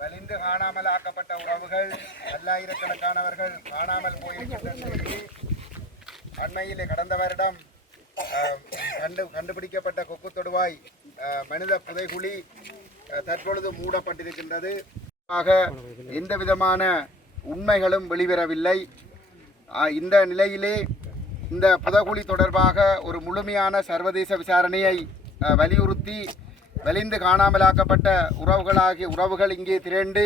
வலிந்து காணாமல் ஆக்கப்பட்ட உறவுகள் பல்லாயிரக்கணக்கானவர்கள் காணாமல் போயிருக்கின்ற செய்தி அண்மையிலே கடந்த வருடம் கண்டு கண்டுபிடிக்கப்பட்ட கொக்கு தொடுவாய் மனித புதைகுழி தற்பொழுது மூடப்பட்டிருக்கின்றது. ஆக எந்த விதமான உண்மைகளும் வெளிவரவில்லை. இந்த நிலையிலே இந்த புதகுழி தொடர்பாக ஒரு முழுமையான சர்வதேச விசாரணையை வலியுறுத்தி வலிந்து காணாமலாக்கப்பட்ட உறவுகளாகிய உறவுகள் இங்கே திரண்டு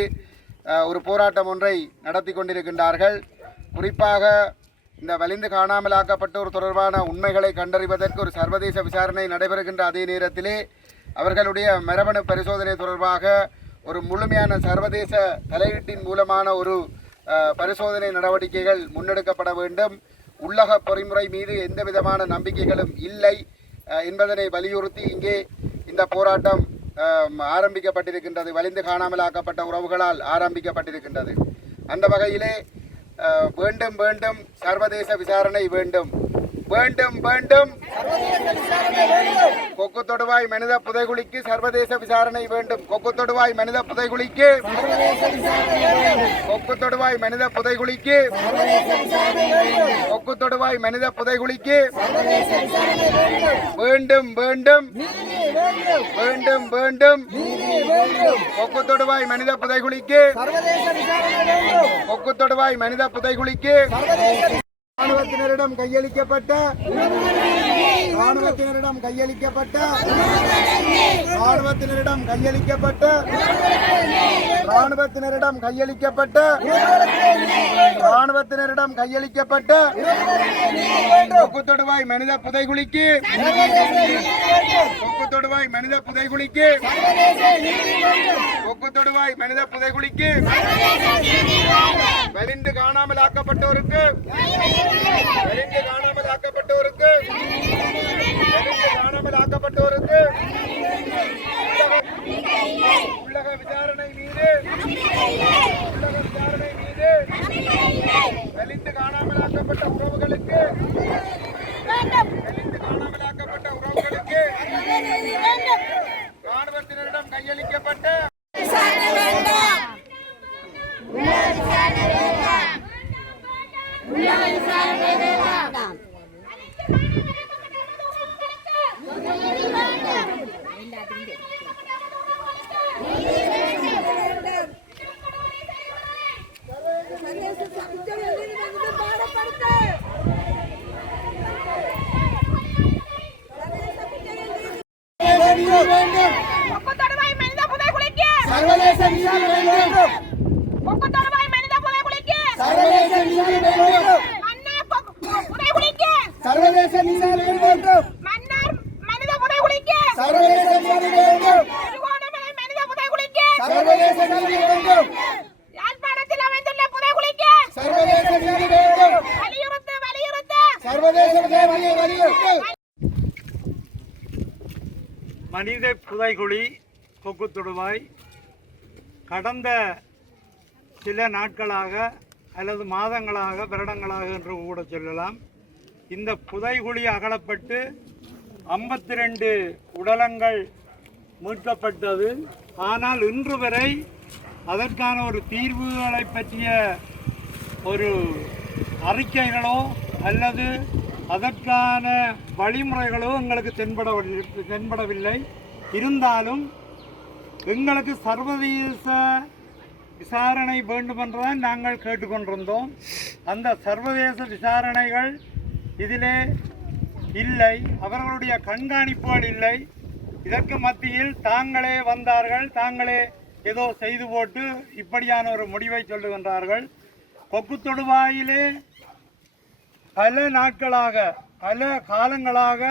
ஒரு போராட்டம் ஒன்றை நடத்தி கொண்டிருக்கின்றார்கள். குறிப்பாக இந்த வலிந்து காணாமலாக்கப்பட்டோர் தொடர்பான உண்மைகளை கண்டறிவதற்கு ஒரு சர்வதேச விசாரணை நடைபெறுகின்ற அதே நேரத்திலே அவர்களுடைய மரபணு பரிசோதனை தொடர்பாக ஒரு முழுமையான சர்வதேச தலையீட்டின் மூலமான ஒரு பரிசோதனை நடவடிக்கைகள் முன்னெடுக்கப்பட வேண்டும். உள்ளக பொறிமுறை மீது எந்த விதமான நம்பிக்கைகளும் இல்லை என்பதனை வலியுறுத்தி இங்கே இந்த போராட்டம் ஆரம்பிக்கப்பட்டிருக்கின்றது வலிந்து காணாமலாக்கப்பட்ட உறவுகளால் ஆரம்பிக்கப்பட்டிருக்கின்றது. அந்த வகையிலே வேண்டும் வேண்டும் சர்வதேச விசாரணை வேண்டும். வேண்டும் வேண்டும். கொக்கு தொடுவாய் மனித புதைகுழிக்கு சர்வதேச விசாரணை வேண்டும். கொக்கு தொடுவாய் மனித புதைகுழிக்கு கொக்கு தொடுவாய் மனித புதைகுழிக்கு கொக்கு தொடுவாய் மனித புதைகுழிக்கு வேண்டும். வேண்டும் வேண்டும். வேண்டும். கொக்கு தொடுவாய் மனித புதைகுழிக்கு கொக்கு தொடுவாய் மனித புதைகுழிக்கு ராணுவத்தினரிடம் கையளிக்கப்பட்ட ராணுவத்தினரிடம் கையளிக்கப்பட்ட ராணுவத்தினரிடம் கையளிக்கப்பட்ட ராணுவத்தினரிடம் கையளிக்கப்பட்ட ராணுவத்தினரிடம் கையளிக்கப்பட்ட தொடுவாய் மனித புதைகுழிக்கு கொக்கு தொடுவாய் மனித புதைகுழிக்கு கொக்கு தொடுவாய் மனித புதைகுழிக்கு வெளிந்து காணாமல் ஆக்கப்பட்டோருக்கு. வெளிந்து காணாமல் ஆக்கப்பட்டோருக்கு. வெளிந்து காணாமல் ஆக்கப்பட்டோருக்கு. உள்ளக விசாரணை மீது. உள்ளக விசாரணை மீது. வெளிந்து காணாமல் ஆக்கப்பட்ட உறவுகளுக்கு வலிந்து காணாமல் ஆக்கப்பட்ட உறவுகளுக்கு ராணுவத்தினரிடம் கையளிக்கப்பட்ட கொக்குத்தொடுவாய் மனித புதைகுழிக்கு சர்வதேச விசாரணை வேண்டும் கொக்குத்தொடுவாய் மனித புதைகுழிக்கு சர்வதேச விசாரணை வேண்டும் சர்வதேச விசாரணை வேண்டும் மன்னார் மனித புதைகுழிக்கு சர்வதேச வேண்டும் புதைகுழிக்கு சர்வதேச விசாரணை வேண்டும் யாழ்ப்பாணத்தில் அமைந்துள்ள புதைகுழிக்கு சர்வதேச விசாரணை வேண்டும் வலியுறுத்து வலியுறுத்து. சர்வதேச வலியுறுத்து மனித புதைகுழி கொக்கு தொடுவாய். கடந்த சில நாட்களாக அல்லது மாதங்களாக வருடங்களாக என்று கூட சொல்லலாம். இந்த புதைகுழி அகலப்பட்டு ஐம்பத்தி ரெண்டு உடலங்கள் மீட்கப்பட்டது. ஆனால் இன்று வரை அதற்கான ஒரு தீர்வுகளை பற்றிய ஒரு அறிக்கைகளோ அல்லது அதற்கான வழிமுறைகளோ எங்களுக்கு தென்பட தென்படவில்லை. இருந்தாலும் எங்களுக்கு சர்வதேச விசாரணை வேண்டுமென்றுதான் நாங்கள் கேட்டுக்கொண்டிருந்தோம். அந்த சர்வதேச விசாரணைகள் இதிலே இல்லை அவர்களுடைய கண்காணிப்புகள் இல்லை. இதற்கு மத்தியில் தாங்களே வந்தார்கள் தாங்களே ஏதோ செய்து போட்டு இப்படியான ஒரு முடிவை சொல்லுகின்றார்கள். கொக்கு தொடுவாயிலே பல நாட்களாக பல காலங்களாக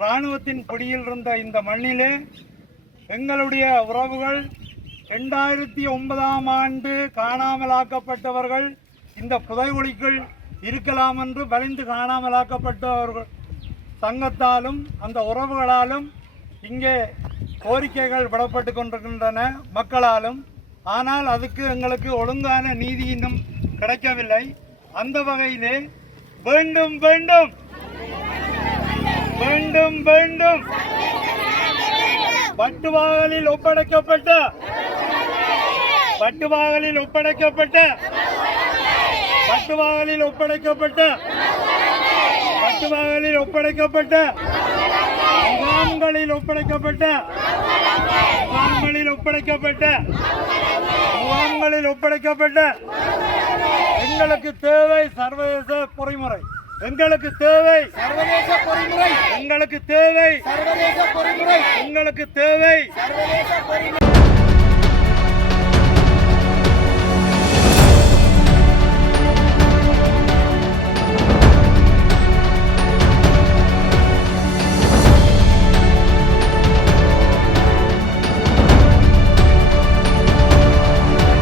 இராணுவத்தின் பிடியில் இருந்த இந்த மண்ணிலே எங்களுடைய உறவுகள் ரெண்டாயிரத்தி ஒன்பதாம் ஆண்டு காணாமலாக்கப்பட்டவர்கள் இந்த புதைகுழிக்குள் இருக்கலாம் என்று வலிந்து காணாமலாக்கப்பட்டவர்கள். சங்கத்தாலும் அந்த உறவுகளாலும் இங்கே கோரிக்கைகள் விடப்பட்டு கொண்டிருக்கின்றன மக்களாலும். ஆனால் அதுக்கு எங்களுக்கு ஒழுங்கான நீதி இன்னும் கிடைக்கவில்லை. அந்த வகையிலே வேண்டும் வேண்டும். வேண்டும் வேண்டும். பட்டுவாகலில் ஒப்படைக்கப்பட்ட பட்டுவாகலில் ஒப்படைக்கப்பட்ட பட்டுவாகலில் ஒப்படைக்கப்பட்ட பட்டுவாகலில் ஒப்படைக்கப்பட்ட முகாம்களில் ஒப்படைக்கப்பட்ட முகாம்களில் ஒப்படைக்கப்பட்ட முகாம்களில் ஒப்படைக்கப்பட்ட எங்களுக்கு தேவை சர்வதேச பொறிமுறை. எங்களுக்கு தேவை. சர்வதேச பொறிமுறை. எங்களுக்கு தேவை. சர்வதேச பொறிமுறை. எங்களுக்கு தேவை. சர்வதேச பொறிமுறை.